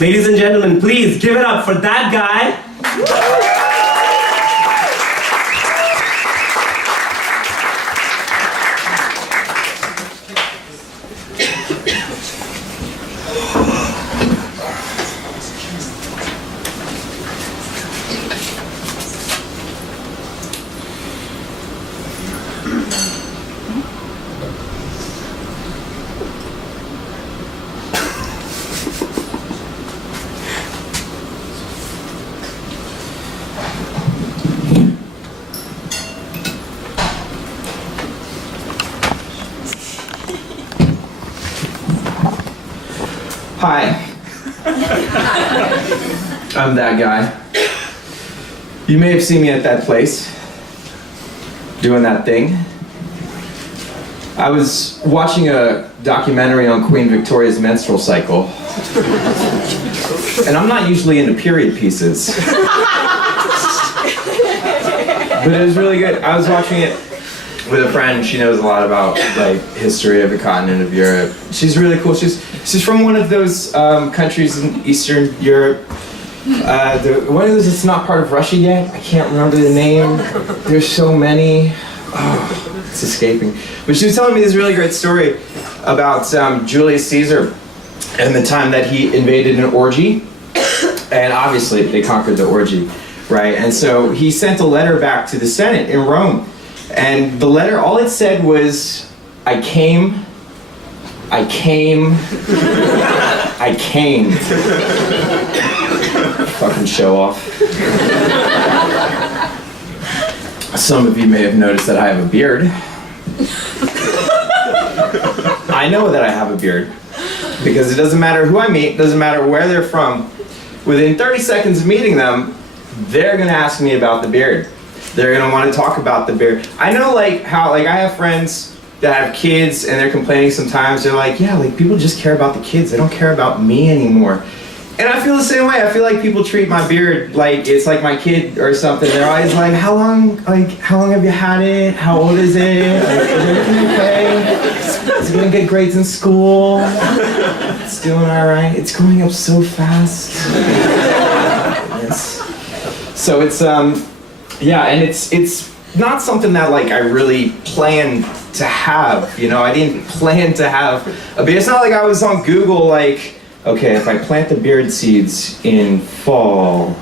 Ladies and gentlemen, please give it up for that guy. Hi, I'm that guy. You may have seen me at that place, doing that thing. I was watching a documentary on Queen Victoria's menstrual cycle, and I'm not usually into period pieces, but it was really good. I was watching it with a friend. She knows a lot about like history of the continent of Europe. She's really cool. She's from one of those countries in Eastern Europe. One of those that's not part of Russia yet. I can't remember the name. There's so many. Oh, it's escaping. But she was telling me this really great story about Julius Caesar and the time that he invaded an orgy. And obviously they conquered the orgy, right? And so he sent a letter back to the Senate in Rome. And the letter, all it said was, I came. Fucking show off. Some of you may have noticed that I have a beard. I know that I have a beard because it doesn't matter who I meet, doesn't matter where they're from. Within 30 seconds of meeting them, they're gonna ask me about the beard. They're gonna want to talk about the beard. I know how I have friends that have kids and they're complaining sometimes. They're like, yeah, people just care about the kids. They don't care about me anymore. And I feel the same way. I feel like people treat my beard like it's like my kid or something. They're always like, how long have you had it? How old is it? Like, is everything okay? Is it gonna get grades in school? It's doing all right. It's growing up so fast. So it's yeah, and it's not something that I really planned to have, you know. I didn't plan to have a beard. It's not like I was on Google okay, if I plant the beard seeds in fall,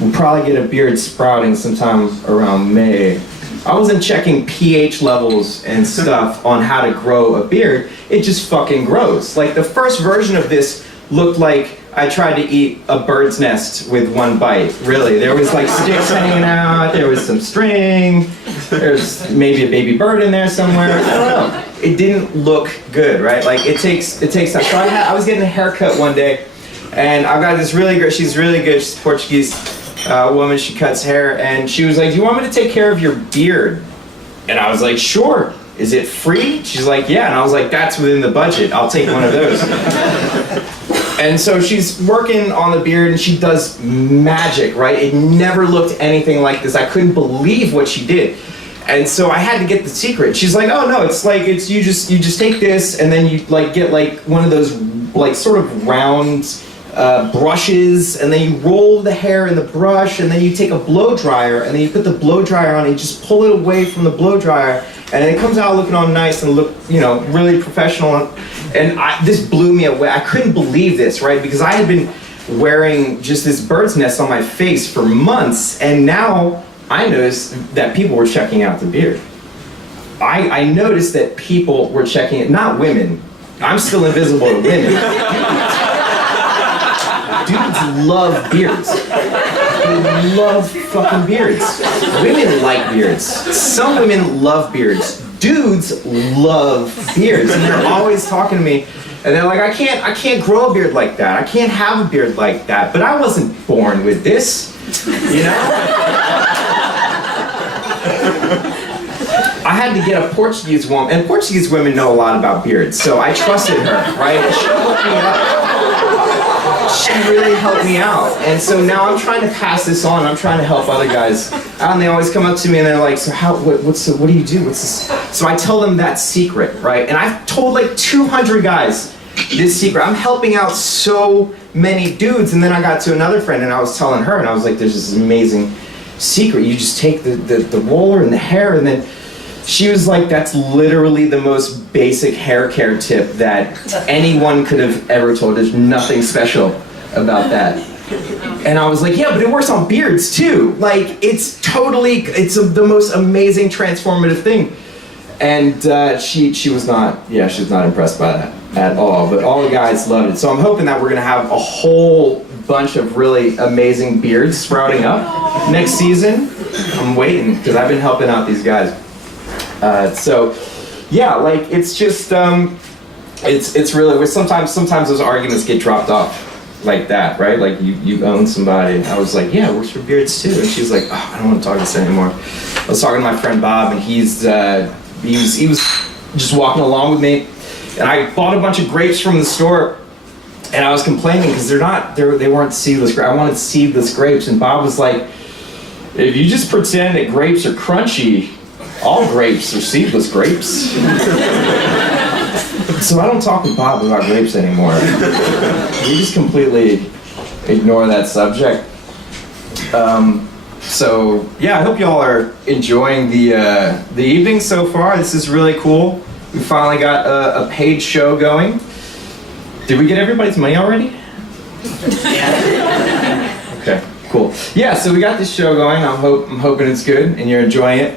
we'll probably get a beard sprouting sometime around May. I wasn't checking pH levels and stuff on how to grow a beard. It just fucking grows. The first version of this looked like I tried to eat a bird's nest with one bite, really. There was sticks hanging out, there was some string, there's maybe a baby bird in there somewhere, I don't know. It didn't look good, right? It takes time. So I was getting a haircut one day, and I've got this really good, she's really good, she's a Portuguese woman, she cuts hair, and she was like, do you want me to take care of your beard? And I was like, sure. Is it free? She's like, yeah. And I was like, that's within the budget, I'll take one of those. And so she's working on the beard and she does magic, right? It never looked anything like this. I couldn't believe what she did. And so I had to get the secret. She's like, oh no, it's you just take this and then you get one of those sort of round brushes, and then you roll the hair in the brush, and then you take a blow dryer and then you put the blow dryer on and you just pull it away from the blow dryer, and it comes out looking all nice and really professional. And this blew me away. I couldn't believe this, right? Because I had been wearing just this bird's nest on my face for months, and now I noticed that people were checking out the beard. I noticed that people were checking it, not women. I'm still invisible to women. Dudes love beards. They love fucking beards. Women like beards. Some women love beards. Dudes love beards, and they're always talking to me, and they're like, I can't grow a beard like that. I can't have a beard like that. But I wasn't born with this, you know? I had to get a Portuguese woman, and Portuguese women know a lot about beards, so I trusted her, right? She hooked me up. She really helped me out, and so now I'm trying to pass this on. I'm trying to help other guys out, and they always come up to me and they're like, so what do you do? What's this? So I tell them that secret, right? And I've told 200 guys this secret. I'm helping out so many dudes. And then I got to another friend and I was telling her, and I was like, there's this amazing secret. You just take the roller and the hair, and then she was like, that's literally the most basic hair care tip that anyone could have ever told. There's nothing special about that. And I was like, yeah, but it works on beards too. Like, it's the most amazing transformative thing. And she was not impressed by that at all. But all the guys loved it. So I'm hoping that we're gonna have a whole bunch of really amazing beards sprouting up next season. I'm waiting, because I've been helping out these guys. So yeah, like, it's just, it's really, sometimes those arguments get dropped off like that, right? Like, you own somebody. And I was like, yeah, what's your beards too? And she's like, oh, I don't want to talk this anymore. I was talking to my friend Bob, and he was just walking along with me, and I bought a bunch of grapes from the store, and I was complaining because they weren't seedless grapes. I wanted seedless grapes, and Bob was like, if you just pretend that grapes are crunchy, all grapes are seedless grapes. So I don't talk with Bob about grapes anymore. We just completely ignore that subject. So yeah, I hope y'all are enjoying the evening so far. This is really cool. We finally got a paid show going. Did we get everybody's money already? Okay, cool. Yeah, so we got this show going. I'm hoping it's good and you're enjoying it.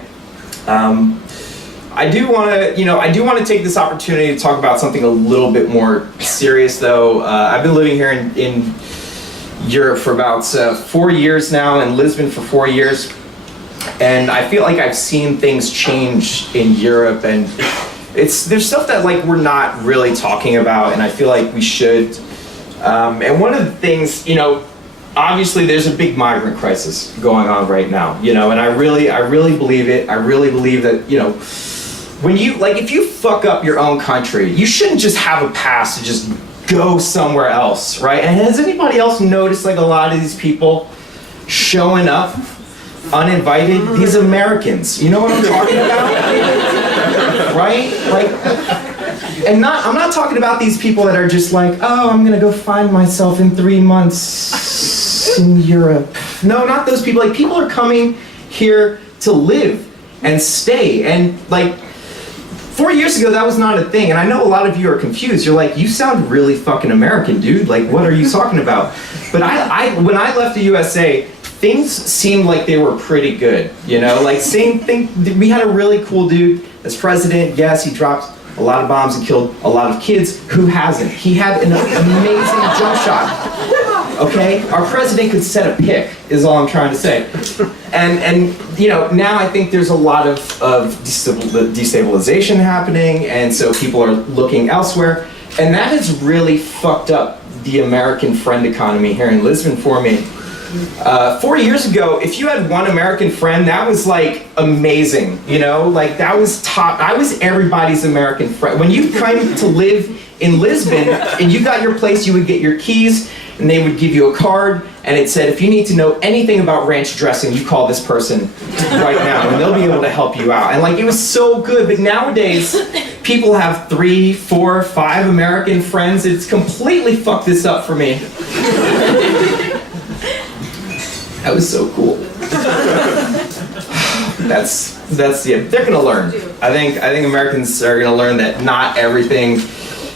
I do want to take this opportunity to talk about something a little bit more serious, though. I've been living here in Europe for about 4 years now, in Lisbon for 4 years, and I feel like I've seen things change in Europe, and there's stuff that, like, we're not really talking about, and I feel like we should. And one of the things, obviously there's a big migrant crisis going on right now, and I really believe it. I really believe that, when if you fuck up your own country, you shouldn't just have a pass to just go somewhere else, right? And has anybody else noticed, like, a lot of these people showing up uninvited? These Americans, you know what I'm talking about? Right? Like, I'm not talking about these people that are just like, oh, I'm gonna go find myself in 3 months in Europe. No, not those people. Like, people are coming here to live and stay, and, like, 4 years ago, that was not a thing, and I know a lot of you are confused. You're like, you sound really fucking American, dude. Like, what are you talking about? But when I left the USA, things seemed like they were pretty good, Like, same thing, we had a really cool dude as president. Yes, he dropped a lot of bombs and killed a lot of kids. Who hasn't? He had an amazing jump shot. Okay? Our president could set a pick, is all I'm trying to say. And now I think there's a lot of destabilization happening, and so people are looking elsewhere. And that has really fucked up the American friend economy here in Lisbon for me. 4 years ago, if you had one American friend, that was, like, amazing, Like, that was top. I was everybody's American friend. When you came to live in Lisbon and you got your place, you would get your keys, and they would give you a card, and it said, if you need to know anything about ranch dressing, you call this person right now, and they'll be able to help you out. And, like, it was so good. But nowadays, people have 3, 4, 5 American friends. It's completely fucked this up for me. That was so cool. They're gonna learn. I think Americans are gonna learn that not everything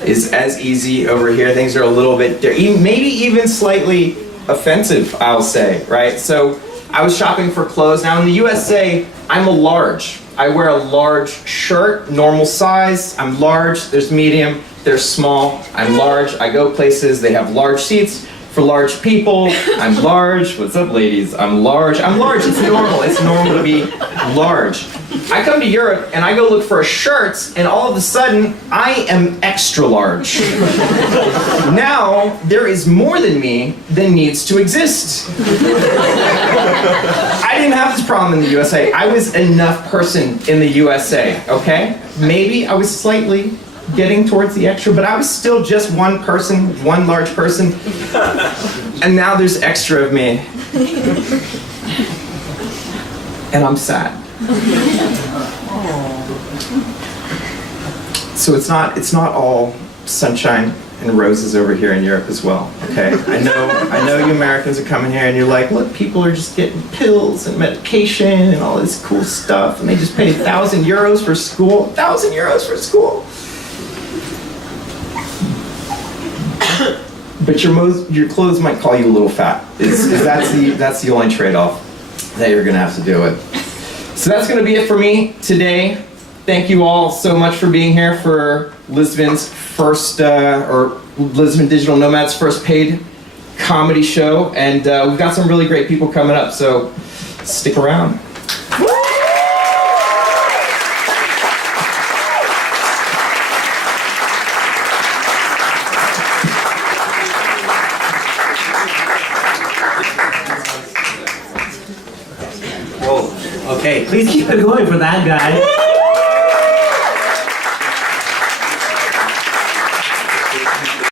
is as easy over here. Things are a little bit, maybe even slightly offensive, I'll say, right? So I was shopping for clothes. Now in the USA, I'm a large. I wear a large shirt, normal size. I'm large, there's medium, there's small. I'm large, I go places, they have large seats for large people. I'm large. What's up, ladies? I'm large. It's normal. It's normal to be large. I come to Europe and I go look for a shirt, and all of a sudden I am extra large. Now there is more than me than needs to exist. I didn't have this problem in the USA. I was enough person in the USA, okay? Maybe I was slightly getting towards the extra, but I was still just one person, one large person. And now there's extra of me. And I'm sad. So it's not all sunshine and roses over here in Europe as well. Okay, I know you Americans are coming here and you're like, look, people are just getting pills and medication and all this cool stuff, and they just paid €1,000 for school. €1,000 for school. But your clothes might call you a little fat. That's the only trade-off that you're gonna have to deal with. So that's gonna be it for me today. Thank you all so much for being here for Lisbon's first, or Lisbon Digital Nomad's first paid comedy show. And we've got some really great people coming up, so stick around. Whoa. Okay, please keep it going for that guy.